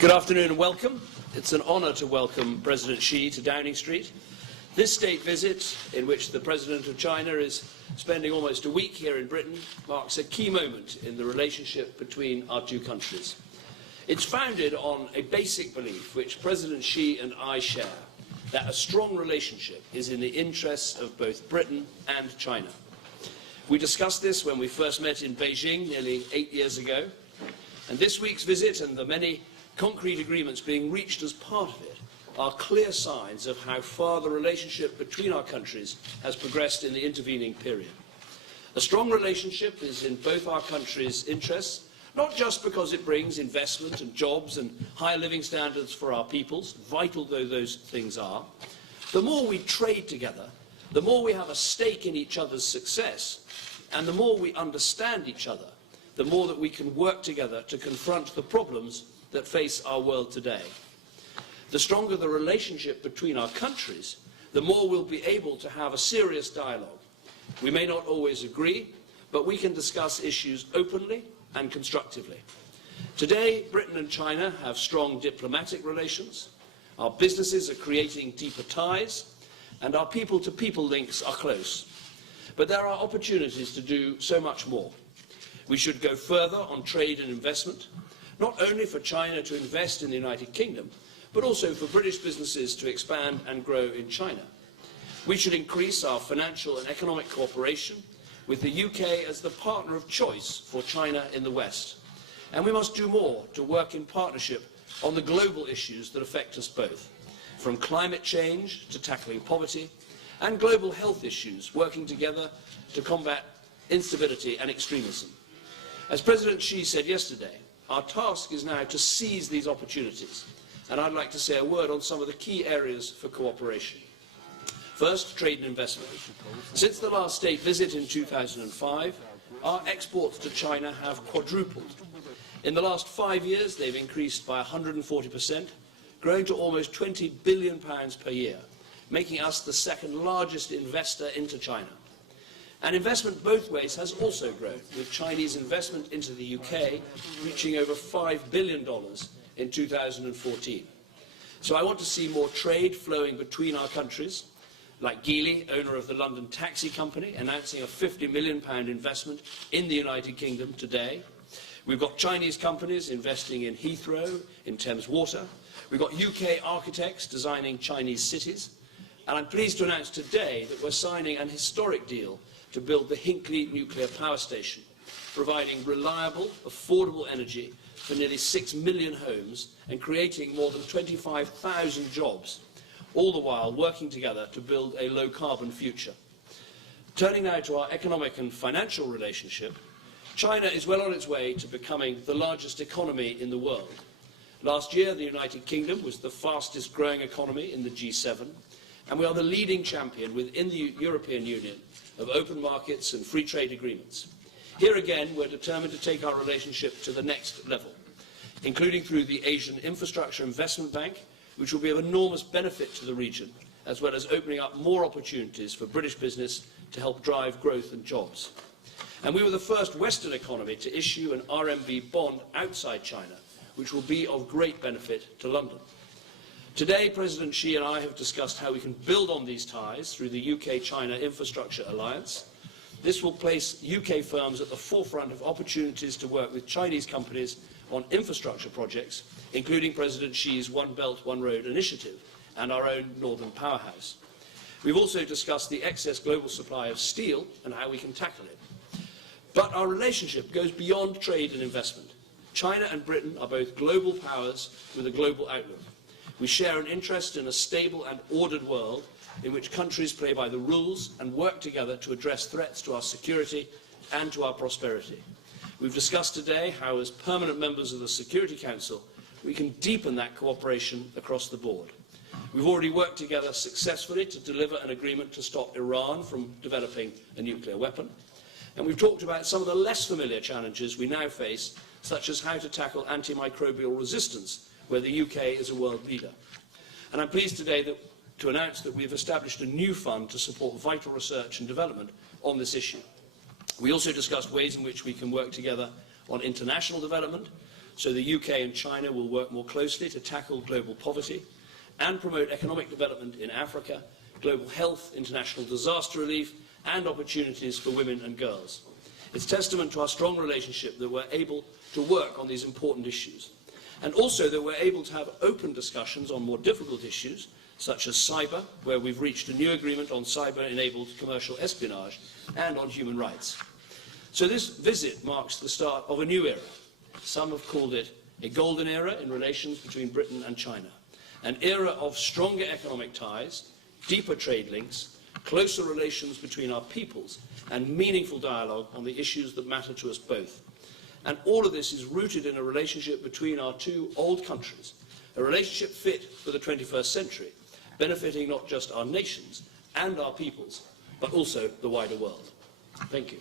Good afternoon and welcome. It's an honour to welcome President Xi to Downing Street. This state visit, in which the President of China is spending almost a week here in Britain, marks a key moment in the relationship between our two countries. It's founded on a basic belief, which President Xi and I share, that a strong relationship is in the interests of both Britain and China. We discussed this when we first met in Beijing nearly 8 years ago, and this week's visit and the many concrete agreements being reached as part of it are clear signs of how far the relationship between our countries has progressed in the intervening period. A strong relationship is in both our countries' interests, not just because it brings investment and jobs and higher living standards for our peoples, vital though those things are. The more we trade together, the more we have a stake in each other's success, and the more we understand each other, the more that we can work together to confront the problems that face our world today. The stronger the relationship between our countries, the more we'll be able to have a serious dialogue. We may not always agree, but we can discuss issues openly and constructively. Today, Britain and China have strong diplomatic relations, our businesses are creating deeper ties, and our people-to-people links are close. But there are opportunities to do so much more. We should go further on trade and investment, not only for China to invest in the United Kingdom, but also for British businesses to expand and grow in China. We should increase our financial and economic cooperation with the UK as the partner of choice for China in the West. And we must do more to work in partnership on the global issues that affect us both, from climate change to tackling poverty, and global health issues, working together to combat instability and extremism. As President Xi said yesterday, our task is now to seize these opportunities, and I'd like to say a word on some of the key areas for cooperation. First, trade and investment. Since the last state visit in 2005, our exports to China have quadrupled. In the last 5 years, they've increased by 140%, growing to almost £20 billion per year, making us the second largest investor into China. And investment both ways has also grown, with Chinese investment into the UK reaching over $5 billion in 2014. So I want to see more trade flowing between our countries, like Geely, owner of the London taxi company, announcing a £50 million investment in the United Kingdom today. We've got Chinese companies investing in Heathrow, in Thames Water. We've got UK architects designing Chinese cities. And I'm pleased to announce today that we're signing an historic deal to build the Hinkley nuclear power station, providing reliable, affordable energy for nearly 6 million homes and creating more than 25,000 jobs, all the while working together to build a low-carbon future. Turning now to our economic and financial relationship, China is well on its way to becoming the largest economy in the world. Last year, the United Kingdom was the fastest growing economy in the G7, and we are the leading champion within the European Union of open markets and free trade agreements. Here again, we're determined to take our relationship to the next level, including through the Asian Infrastructure Investment Bank, which will be of enormous benefit to the region, as well as opening up more opportunities for British business to help drive growth and jobs. And we were the first Western economy to issue an RMB bond outside China, which will be of great benefit to London. Today, President Xi and I have discussed how we can build on these ties through the UK-China Infrastructure Alliance. This will place UK firms at the forefront of opportunities to work with Chinese companies on infrastructure projects, including President Xi's One Belt, One Road initiative and our own Northern Powerhouse. We've also discussed the excess global supply of steel and how we can tackle it. But our relationship goes beyond trade and investment. China and Britain are both global powers with a global outlook. We share an interest in a stable and ordered world in which countries play by the rules and work together to address threats to our security and to our prosperity. We've discussed today how, as permanent members of the Security Council, we can deepen that cooperation across the board. We've already worked together successfully to deliver an agreement to stop Iran from developing a nuclear weapon. And we've talked about some of the less familiar challenges we now face, such as how to tackle antimicrobial resistance, where the UK is a world leader. And I'm pleased today to announce that we've established a new fund to support vital research and development on this issue. We also discussed ways in which we can work together on international development, so the UK and China will work more closely to tackle global poverty and promote economic development in Africa, global health, international disaster relief, and opportunities for women and girls. It's testament to our strong relationship that we're able to work on these important issues, and also that we're able to have open discussions on more difficult issues, such as cyber, where we've reached a new agreement on cyber-enabled commercial espionage, and on human rights. So this visit marks the start of a new era. Some have called it a golden era in relations between Britain and China, an era of stronger economic ties, deeper trade links, closer relations between our peoples, and meaningful dialogue on the issues that matter to us both. And all of this is rooted in a relationship between our two old countries, a relationship fit for the 21st century, benefiting not just our nations and our peoples, but also the wider world. Thank you.